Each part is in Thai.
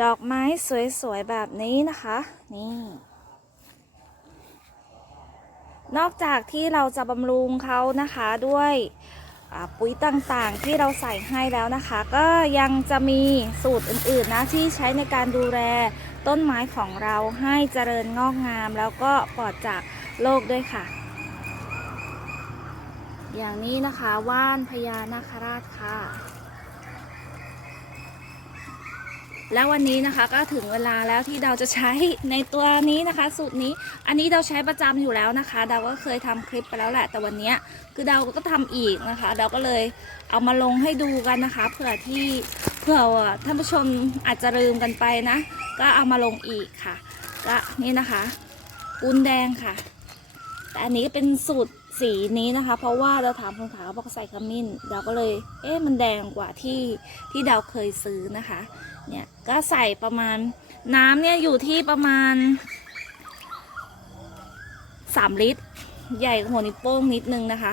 ดอกไม้สวยๆ แบบนี้นะคะ นี่ นอกจากที่เราจะบำรุงเขานะคะด้วยปุ๋ยต่างๆที่เราใส่ให้แล้วนะคะ ก็ยังจะมีสูตรอื่นๆนะที่ใช้ในการดูแลต้นไม้ของเราให้เจริญงอกงาม แล้วก็ปลอดจากโรคด้วยค่ะ อย่างนี้นะคะว่านพญานาคราชค่ะ แล้ววันนี้นะคะก็ถึงเวลาแล้วที่เราจะใช้ในตัวนี้นะคะ สูตรนี้ อันนี้เราใช้ประจำอยู่แล้วนะคะเราก็เคยทำคลิปไปแล้วแหละแต่วันนี้คือเราก็ทำอีกนะคะเราก็เลยเอามาลงให้ดูกันนะคะเผื่อที่เผื่อท่านผู้ชมอาจจะลืมกันไปนะ ก็เอามาลงอีกค่ะ ก็นี่นะคะ ปูนแดงค่ะ แต่อันนี้เป็นสูตรสีนี้นะคะ เพราะว่าเราถามคนขายเขาบอกใส่ขมิ้นเราก็เลย เอ๊ะมันแดงกว่าที่ที่เราเคยซื้อนะคะ เนี่ยก็ใส่ประมาณน้ำเนี่ยอยู่ที่ประมาณ3ลิตร ใหญ่กว่าหัวนิ้วโป้งนิดนึงนะคะ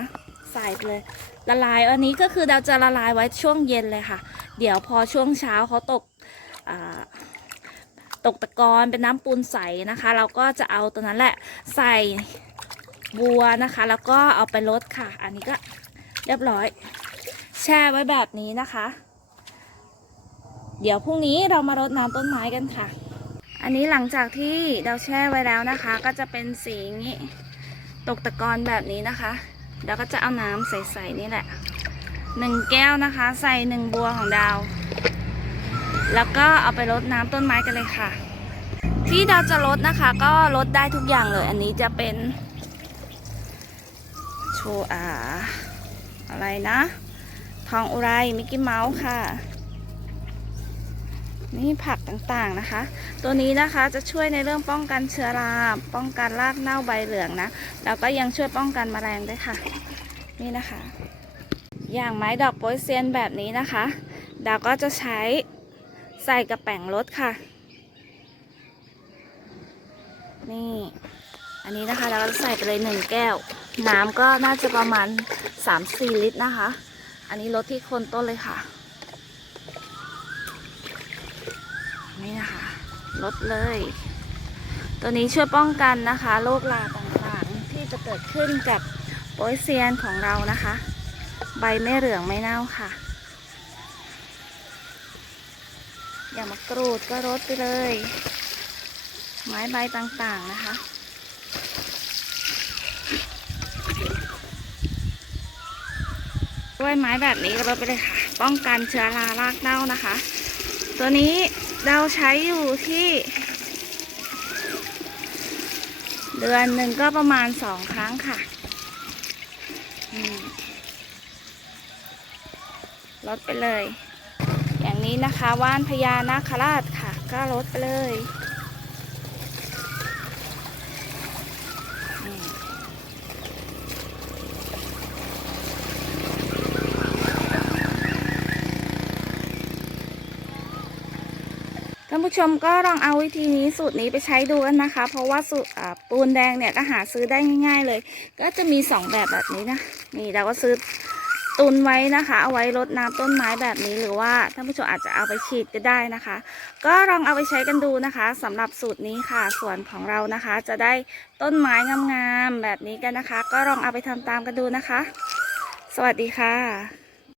ใส่เลย ละลายอันนี้ก็คือเราจะละลายไว้ช่วงเย็นเลยค่ะ เดี๋ยวพอช่วงเช้าเขาตกาตกตะกอนเป็นน้ำปูนใสนะคะ เราก็จะเอาตัวนั้นแหละใส่ บัวนะคะ แล้วก็เอาไปลดค่ะ อันนี้ก็เรียบร้อย แช่ไว้แบบนี้นะคะ เดี๋ยวพรุ่งนี้เรามารดน้ำต้นไม้กันค่ะ อันนี้หลังจากที่เราแช่ไว้แล้วนะคะ ก็จะเป็นสีนี้ตกตะกอนแบบนี้นะคะเราก็จะเอาน้ำใสๆนี่แหละหนึ่งแก้วนะคะ ใส่หนึ่งบัวของดาว แล้วก็เอาไปรดน้ำต้นไม้กันเลยค่ะ ที่ดาวจะรดนะคะ ก็รดได้ทุกอย่างเลย อันนี้จะเป็น ชอาอะไรนะ ทองอุไรมิกกี้เมาส์ค่ะ นี่ผักต่างๆนะคะ ตัวนี้นะคะจะช่วยในเรื่องป้องกันเชื้อรา ป้องกันรากเน่าใบเหลืองนะ แล้วก็ยังช่วยป้องกันแมลงด้วยค่ะ นี่นะคะ อย่างไม้ดอกโปยเซียนแบบนี้นะคะดาวก็จะใช้ใส่กระแป๋งรถค่ะ นี่ อันนี้นะคะเราก็ใส่ไปเลยหนึ่งแก้ว น้ำก็น่าจะประมาณ 3-4 ลิตรนะคะ อันนี้ลดที่โคนต้นเลยค่ะ นี่นะคะลดเลย ตัวนี้ช่วยป้องกันนะคะโรคราต่างๆ ที่จะเกิดขึ้นกับโปยเซียนของเรานะคะ ใบไม่เหลืองไม่เน่าค่ะ อย่างมะกรูดก็รดไปเลย ไม้ใบต่างๆนะคะ ด้วยไม้แบบนี้ก็รดไปเลยค่ะ ป้องกันเชื้อรารากเน่านะคะ ตัวนี้เราใช้อยู่ที่ เดือนหนึ่งก็ประมาณสองครั้งค่ะลดไปเลย อย่างนี้นะคะว่านพญานาคราชค่ะ ก็ลดไปเลย ท่านผู้ชมก็ลองเอาวิธีนี้สูตรนี้ไปใช้ดูกันนะคะ เพราะว่าสูตรปูนแดงเนี่ยก็หาซื้อได้ง่าย ๆ เลย ก็จะมีสองแบบแบบนี้นะนี่เราก็ซื้อตุนไว้นะคะ เอาไว้รดน้ำต้นไม้แบบนี้หรือว่าท่านผู้ชมอาจจะเอาไปฉีดก็ได้นะคะ ก็ลองเอาไปใช้กันดูนะคะสำหรับสูตรนี้ค่ะส่วนของเรานะคะ จะได้ต้นไม้งามๆแบบนี้กันนะคะ ก็ลองเอาไปทำตามกันดูนะคะ สวัสดีค่ะ